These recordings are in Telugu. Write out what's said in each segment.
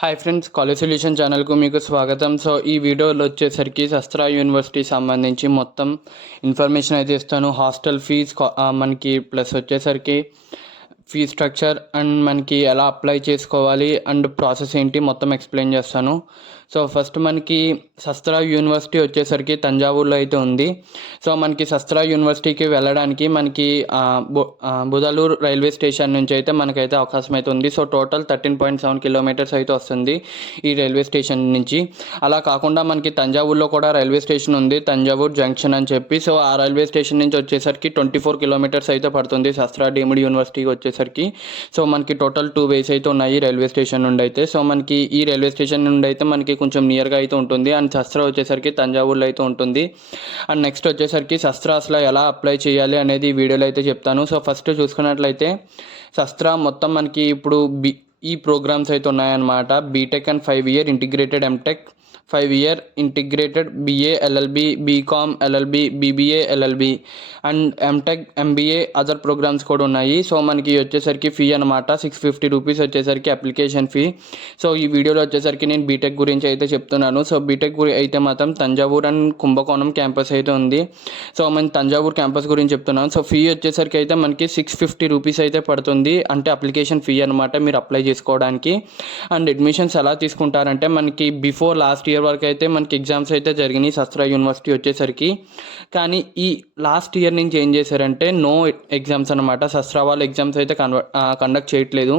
హాయ్ ఫ్రెండ్స్, కాలేజ్ సొల్యూషన్ ఛానల్కు మీకు స్వాగతం. సో ఈ వీడియోలో వచ్చేసరికి శస్త్ర యూనివర్సిటీ సంబంధించి మొత్తం ఇన్ఫర్మేషన్ అయితే ఇస్తాను. హాస్టల్ ఫీజ్ మనకి ప్లస్ వచ్చేసరికి ఫీ స్ట్రక్చర్ అండ్ మనకి ఎలా అప్లై చేసుకోవాలి అండ్ ప్రాసెస్ ఏంటి మొత్తం ఎక్స్ప్లెయిన్ చేస్తాను. సో ఫస్ట్ మనకి శస్త్ర యూనివర్సిటీ వచ్చేసరికి తంజావూరులో అయితే ఉంది. సో మనకి శస్త్ర యూనివర్సిటీకి వెళ్ళడానికి మనకి బుదలూరు రైల్వే స్టేషన్ నుంచి అయితే మనకైతే అవకాశం అయితే ఉంది. సో టోటల్ 13.7 కిలోమీటర్స్ అయితే వస్తుంది ఈ రైల్వే స్టేషన్ నుంచి. అలా కాకుండా మనకి తంజావూరులో కూడా రైల్వే స్టేషన్ ఉంది, తంజావూరు జంక్షన్ అని చెప్పి. సో ఆ రైల్వే స్టేషన్ నుంచి వచ్చేసరికి 24 కిలోమీటర్స్ అయితే పడుతుంది శస్త్ర డీమ్డ్ యూనివర్సిటీకి వచ్చేసరికి. సో మనకి టోటల్ 2 వేస్ అయితే ఉన్నాయి రైల్వే స్టేషన్ నుండి అయితే. సో మనకి ఈ రైల్వే స్టేషన్ నుండి అయితే మనకి కొంచెం నియర్గా అయితే ఉంటుంది. అండ్ శస్త్ర వచ్చేసరికి తంజావూరులో అయితే ఉంటుంది. అండ్ నెక్స్ట్ వచ్చేసరికి శస్త్ర అసలు ఎలా అప్లై చేయాలి అనేది ఈ వీడియోలో అయితే చెప్తాను. సో ఫస్ట్ చూసుకున్నట్లయితే శస్త్ర మొత్తం మనకి ఇప్పుడు ఈ ప్రోగ్రామ్స్ అయితే ఉన్నాయన్నమాట. BTech and 5 year integrated MTech, 5 year integrated BA LLB, BCom LLB, BBA LLB and MTech MBA other programmes కూడా ఉన్నాయి. సో మనకి వచ్చేసరికి ఫీ అనమాట 650 రూపీస్ వచ్చేసరికి అప్లికేషన్ ఫీ. సో ఈ వీడియోలో వచ్చేసరికి నేను బీటెక్ గురించి అయితే చెప్తున్నాను. సో బీటెక్ అయితే మాత్రం తంజావూరు అండ్ కుంభకోణం క్యాంపస్ అయితే ఉంది. సో మన తంజావూరు క్యాంపస్ గురించి చెప్తున్నాను. సో ఫీ వచ్చేసరికి అయితే మనకి 650 రూపీస్ అయితే పడుతుంది, అంటే అప్లికేషన్ ఫీ అనమాట మీరు అప్లై చేసుకోవడానికి. అండ్ అడ్మిషన్స్ ఎలా తీసుకుంటారంటే మనకి బిఫోర్ లాస్ట్ ఇయర్ వరకు అయితే మనకి ఎగ్జామ్స్ అయితే జరిగినాయి శస్త్ర యూనివర్సిటీ వచ్చేసరికి. కానీ ఈ లాస్ట్ ఇయర్ నుంచి ఏం చేశారంటే నో ఎగ్జామ్స్ అనమాట. శస్త్ర వాళ్ళు ఎగ్జామ్స్ అయితే కండక్ట్ చేయట్లేదు.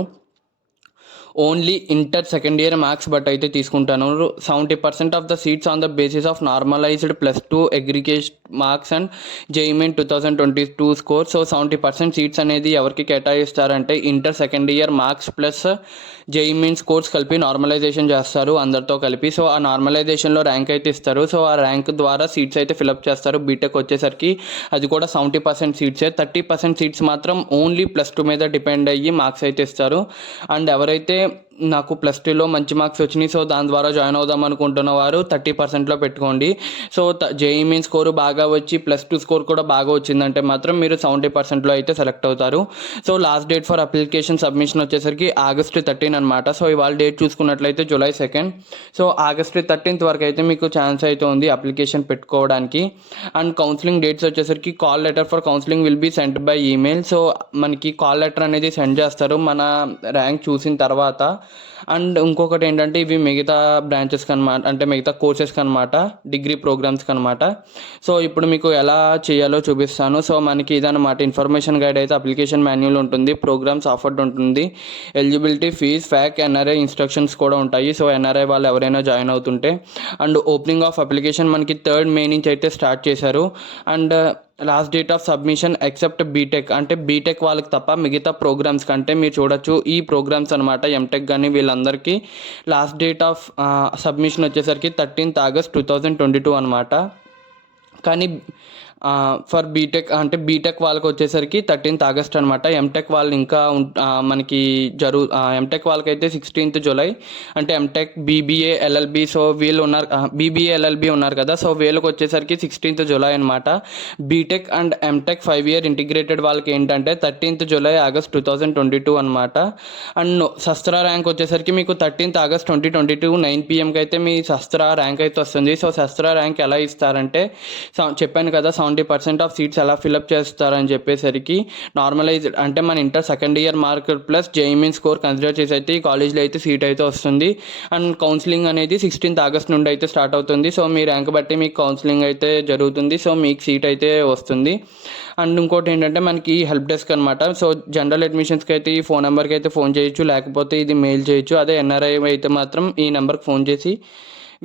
Only inter second year marks but అయితే తీసుకుంటాను. 70% of the seats on the basis of normalised +2 aggregate marks and JEE Main 2022 score. So 70% seats అనేది ఎవరికి కేటాయిస్తారంటే inter second year marks plus JEE Main scores కలిపి నార్మలైజేషన్ చేస్తారు అందరితో కలిపి. సో ఆ నార్మలైజేషన్లో ర్యాంక్ అయితే ఇస్తారు. సో ఆ ర్యాంక్ ద్వారా సీట్స్ అయితే ఫిలప్ చేస్తారు. బీటెక్ వచ్చేసరికి అది కూడా 70% సీట్సే. 30% సీట్స్ మాత్రం ఓన్లీ +2 మీద డిపెండ్ అయ్యి మార్క్స్ అయితే ఇస్తారు. అండ్ ఎవరైతే నాకు +2లో మంచి మార్క్స్ వచ్చినాయి, సో దాని ద్వారా జాయిన్ అవుదాం అనుకుంటున్న వారు 30%లో పెట్టుకోండి. సో JEE Main స్కోరు బాగా వచ్చి +2 స్కోర్ కూడా బాగా వచ్చిందంటే మాత్రం మీరు 70%లో అయితే సెలెక్ట్ అవుతారు. So last date for application submission వచ్చేసరికి ఆగస్ట్ 13 అనమాట. సో ఇవాళ డేట్ చూసుకున్నట్లయితే జూలై 2. సో ఆగస్ట్ 13 వరకు అయితే మీకు ఛాన్స్ అయితే ఉంది అప్లికేషన్ పెట్టుకోవడానికి. అండ్ కౌన్సిలింగ్ డేట్స్ వచ్చేసరికి call letter for counselling will be sent by email. So మనకి కాల్ లెటర్ అనేది సెండ్ చేస్తారు మన ర్యాంక్ చూసిన తర్వాత. అండ్ ఇంకొకటి ఏంటంటే ఇవి మిగతా బ్రాంచెస్కి అనమాట, అంటే మిగతా కోర్సెస్కి అనమాట, డిగ్రీ ప్రోగ్రామ్స్కి అనమాట. సో ఇప్పుడు మీకు ఎలా చేయాలో చూపిస్తాను. సో మనకి ఇదన్నమాట ఇన్ఫర్మేషన్ గైడ్ అయితే అప్లికేషన్ మాన్యువల్ ఉంటుంది, ప్రోగ్రామ్స్ ఆఫర్డ్ ఉంటుంది, ఎలిజిబిలిటీ ఫీజ్ ఫ్యాక్ NRI ఇన్స్ట్రక్షన్స్ కూడా ఉంటాయి. సో NRI వాళ్ళు ఎవరైనా జాయిన్ అవుతుంటే. అండ్ ఓపెనింగ్ ఆఫ్ అప్లికేషన్ మనకి 3rd May నుంచి అయితే స్టార్ట్ చేశారు. And last date of submission except BTech, అంటే బీటెక్ వాళ్ళకి తప్ప మిగతా ప్రోగ్రామ్స్ కంటే మీరు చూడొచ్చు ఈ ప్రోగ్రామ్స్ అనమాట. ఎంటెక్ కానీ వీళ్ళందరికీ లాస్ట్ డేట్ ఆఫ్ సబ్మిషన్ వచ్చేసరికి 13th August 2022 అనమాట. కానీ ఫర్ బీటెక్ అంటే బీటెక్ వాళ్ళకి వచ్చేసరికి 13th August అనమాట. ఎంటెక్ వాళ్ళు ఇంకా మనకి ఎంటెక్ వాళ్ళకైతే 16th July, అంటే ఎంటెక్ BBA LLB. సో వీళ్ళు ఉన్నారు, BBA LLB ఉన్నారు కదా, సో వీళ్ళకి వచ్చేసరికి 16th July అనమాట. BTech and MTech 5 year integrated వాళ్ళకి ఏంటంటే 13th July, August 2022 అనమాట. అండ్ శస్త్ర ర్యాంక్ వచ్చేసరికి మీకు 13th August 2022 9 PM అయితే మీ శస్త్ర ర్యాంక్ అయితే వస్తుంది. సో శస్త్ర ర్యాంక్ ఎలా ఇస్తారంటే చెప్పాను కదా 70% ఆఫ్ సీట్స్ ఎలా ఫిలప్ చేస్తారని చెప్పేసరికి నార్మలైజ్డ్, అంటే మన inter second year mark plus JEE Main score consider చేసి అయితే ఈ కాలేజ్లో అయితే సీట్ అయితే వస్తుంది. అండ్ కౌన్సిలింగ్ అనేది 16th August నుండి అయితే స్టార్ట్ అవుతుంది. సో మీ ర్యాంక్ బట్టి మీకు కౌన్సిలింగ్ అయితే జరుగుతుంది. సో మీకు సీట్ అయితే వస్తుంది. అండ్ ఇంకోటి ఏంటంటే మనకి హెల్ప్ డెస్క్ అనమాట. సో జనరల్ అడ్మిషన్స్కి అయితే ఈ ఫోన్ నెంబర్కి అయితే ఫోన్ చేయొచ్చు, లేకపోతే ఇది మెయిల్ చేయొచ్చు. అదే NRI అయితే మాత్రం ఈ నెంబర్కి ఫోన్ చేసి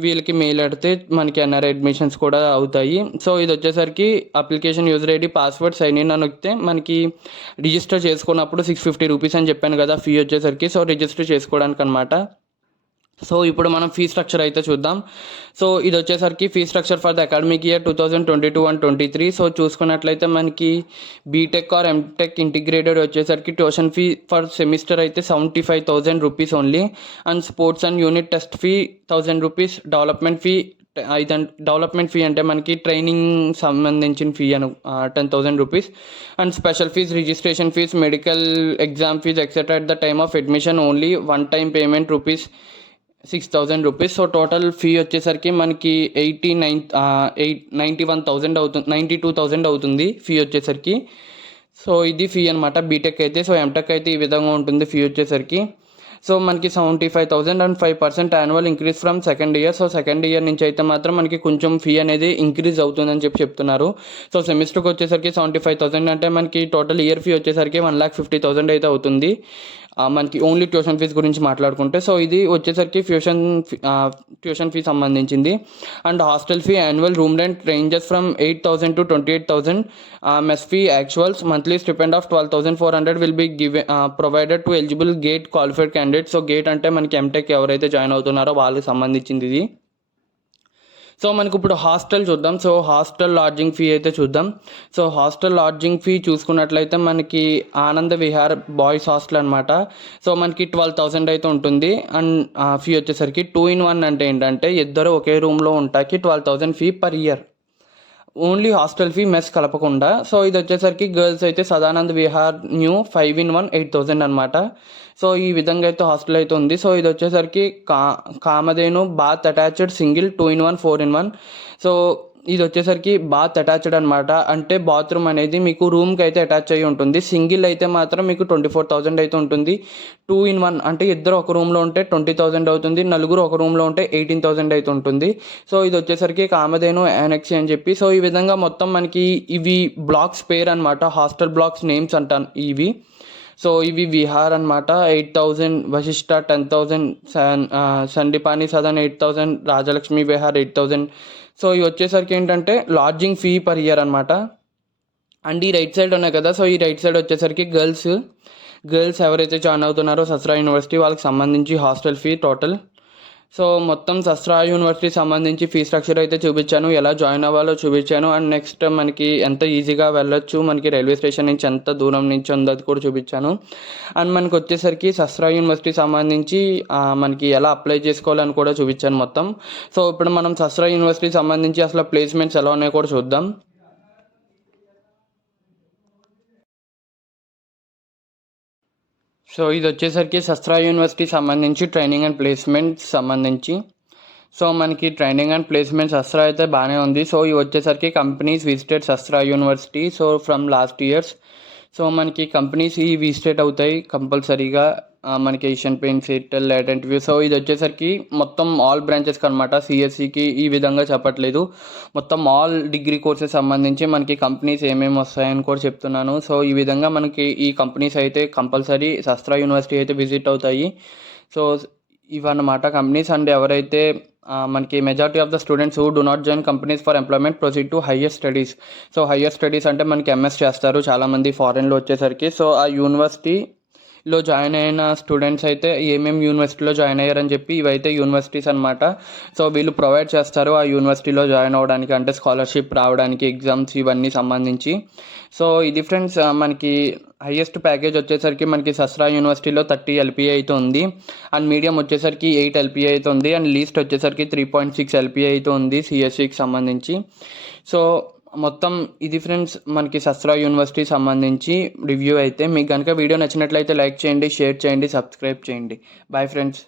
వీళ్ళకి మెయిల్ పెడితే మనకి NRI అడ్మిషన్స్ కూడా అవుతాయి. సో ఇది వచ్చేసరికి application user ID password sign in అని వస్తే మనకి రిజిస్టర్ చేసుకున్నప్పుడు 650 రూపీస్ అని చెప్పాను కదా ఫీ వచ్చేసరికి. సో రిజిస్టర్ చేసుకోవడానికి అనమాట. సో ఇప్పుడు మనం ఫీ స్ట్రక్చర్ అయితే చూద్దాం. సో ఇది వచ్చేసరికి fee structure for the academic year 2022 and 23. So చూసుకున్నట్లయితే మనకి బీటెక్ ఆర్ ఎంటెక్ ఇంటిగ్రేటెడ్ వచ్చేసరికి ట్యూషన్ ఫీ ఫర్ సెమిస్టర్ అయితే 75,000 rupees only. And sports and unit test fee 1000 rupees. Development fee development fee అంటే మనకి ట్రైనింగ్ సంబంధించిన ఫీ అని 10,000 rupees. And special fees, registration fees, medical exam fees etcetera. At the time of admission only one time payment rupees 6,000 rupees. So total fee వచ్చేసరికి మనకి 91,000 అవుతుంది, 92,000 అవుతుంది ఫీ వచ్చేసరికి. సో ఇది ఫీ అనమాట బీటెక్ అయితే. సో ఎంటెక్ అయితే ఈ విధంగా ఉంటుంది ఫీ వచ్చేసరికి. సో మనకి 75,000 and 5% annual increase from second year. So second year నుంచి అయితే మాత్రం మనకి కొంచెం ఫీ అనేది ఇంక్రీజ్ అవుతుందని చెప్తున్నారు. సో సెమిస్టర్కి వచ్చేసరికి 75,000 అంటే మనకి టోటల్ ఇయర్ ఫీ వచ్చేసరికి 1,50,000 అయితే అవుతుంది మనకి ఓన్లీ ట్యూషన్ ఫీజ్ గురించి మాట్లాడుకుంటే. సో ఇది వచ్చేసరికి ట్యూషన్ ఫీ సంబంధించింది. And hostel fee annual room rent ranges from 8,000 to 28,000. Mess fee actuals monthly stipend of 12,400 will be provided to eligible GATE qualified candidate. So GATE అంటే మనకి ఎంటెక్ ఎవరైతే జాయిన్ అవుతున్నారో వాళ్ళకి సంబంధించింది ఇది. సో మనకి ఇప్పుడు హాస్టల్ చూద్దాం. సో హాస్టల్ లాడ్జింగ్ ఫీ అయితే చూద్దాం. సో హాస్టల్ లాడ్జింగ్ ఫీ చూసుకున్నట్లయితే మనకి ఆనంద విహార్ బాయ్స్ హాస్టల్ అనమాట. సో మనకి 12,000 అయితే ఉంటుంది. అండ్ ఫీ వచ్చేసరికి 2-in-1 అంటే ఏంటంటే ఇద్దరు ఒకే రూమ్లో ఉంటాకి 12,000 fee per year, only hostel fee mess కలపకుండా. సో ఇది వచ్చేసరికి గర్ల్స్ అయితే సదానంద్ విహార్ న్యూ 5-in-1 8,000 అనమాట. సో ఈ విధంగా అయితే హాస్టల్ అయితే ఉంది. సో ఇది వచ్చేసరికి Kamadhenu bath attached single 2-in-1 4-in-1. So ఇది వచ్చేసరికి బాత్ అటాచ్డ్ అనమాట. అంటే బాత్రూమ్ అనేది మీకు రూమ్కి అయితే అటాచ్ అయ్యి ఉంటుంది. సింగిల్ అయితే మాత్రం మీకు 24,000 అయితే ఉంటుంది. 2-in-1 అంటే ఇద్దరు ఒక రూమ్లో ఉంటే 20,000 అవుతుంది. నలుగురు ఒక రూమ్లో ఉంటే 18,000 అయితే ఉంటుంది. సో ఇది వచ్చేసరికి కామధేను యానెక్సీ అని చెప్పి. సో ఈ విధంగా మొత్తం మనకి ఇవి బ్లాక్స్ పేరు అనమాట, హాస్టల్ బ్లాక్స్ నేమ్స్ అంటాను ఇవి. సో ఇవి విహార్ అనమాట 8,000, వశిష్ట 10,000, సండిపాని సదన్ 8,000, రాజలక్ష్మి విహార్ 8,000. సో ఇవి వచ్చేసరికి ఏంటంటే లాడ్జింగ్ ఫీ పర్ ఇయర్ అనమాట. అండ్ ఈ రైట్ సైడ్ ఉన్నాయి కదా, సో ఈ రైట్ సైడ్ వచ్చేసరికి గర్ల్స్ ఎవరైతే జాయిన్ అవుతున్నారో సస్రా యూనివర్సిటీ వాళ్ళకి సంబంధించి హాస్టల్ ఫీ టోటల్. సో మొత్తం సస్రా యూనివర్సిటీ సంబంధించి ఫీ స్ట్రక్చర్ అయితే చూపించాను, ఎలా జాయిన్ అవ్వాలో చూపించాను. అండ్ నెక్స్ట్ మనకి ఎంత ఈజీగా వెళ్ళొచ్చు, మనకి రైల్వే స్టేషన్ నుంచి ఎంత దూరం నుంచి ఉందో అది కూడా చూపించాను. అండ్ మనకి వచ్చేసరికి సస్రా యూనివర్సిటీ సంబంధించి మనకి ఎలా అప్లై చేసుకోవాలని కూడా చూపించాను మొత్తం. సో ఇప్పుడు మనం సస్రా యూనివర్సిటీ సంబంధించి అసలు ప్లేస్మెంట్స్ ఎలా ఉన్నాయో కూడా చూద్దాం. సో ఇది వచ్చేసరికి సస్రా యూనివర్సిటీ సంబంధించి ట్రైనింగ్ అండ్ ప్లేస్మెంట్స్ సంబంధించి. సో మనకి ట్రైనింగ్ అండ్ ప్లేస్మెంట్ సస్రా అయితే బాగానే ఉంది. సో ఇవి వచ్చేసరికి companies visited SASTRA university so from last years. So మనకి కంపెనీస్ ఈ విజిటెడ్ అవుతాయి కంపల్సరీగా. మనకి ఏషియన్ పెయింట్స్, ఎయిర్టెల్, లేటెంట్ వ్యూ. సో ఇది వచ్చేసరికి మొత్తం ఆల్ బ్రాంచెస్కి అనమాట, సిఎస్సికి ఈ విధంగా చెప్పట్లేదు, మొత్తం ఆల్ డిగ్రీ కోర్సెస్ సంబంధించి మనకి కంపెనీస్ ఏమేమి వస్తాయని కూడా చెప్తున్నాను. సో ఈ విధంగా మనకి ఈ కంపెనీస్ అయితే కంపల్సరీ సస్రా యూనివర్సిటీ అయితే విజిట్ అవుతాయి. సో ఇవన్నమాట కంపెనీస్. అండ్ ఎవరైతే మనకి majority of the students who do not join companies for employment proceed to higher studies. So higher studies అంటే మనకి ఎంఎస్ చేస్తారు చాలామంది ఫారెన్లో వచ్చేసరికి. సో ఆ యూనివర్సిటీలో జాయిన్ అయిన స్టూడెంట్స్ అయితే ఏమేమి యూనివర్సిటీలో జాయిన్ అయ్యారని చెప్పి ఇవైతే యూనివర్సిటీస్ అనమాట. సో వీళ్ళు ప్రొవైడ్ చేస్తారు ఆ యూనివర్సిటీలో జాయిన్ అవ్వడానికి, అంటే స్కాలర్షిప్ రావడానికి, ఎగ్జామ్స్ ఇవన్నీ సంబంధించి. సో ఇది ఫ్రెండ్స్ మనకి హైయెస్ట్ ప్యాకేజ్ వచ్చేసరికి మనకి సస్రా యూనివర్సిటీలో 30 LPA అయితే ఉంది. అండ్ మీడియం వచ్చేసరికి 8 LPA అయితే ఉంది. అండ్ లీస్ట్ వచ్చేసరికి 3.6 LPA అయితే ఉంది సిఎస్సికి సంబంధించి. సో మొత్తం ఇది ఫ్రెండ్స్ మనకి సస్రా యూనివర్సిటీ సంబంధించి రివ్యూ అయితే. మీకు కనుక వీడియో నచ్చినట్లయితే లైక్ చేయండి, షేర్ చేయండి, సబ్స్క్రైబ్ చేయండి. Bye friends.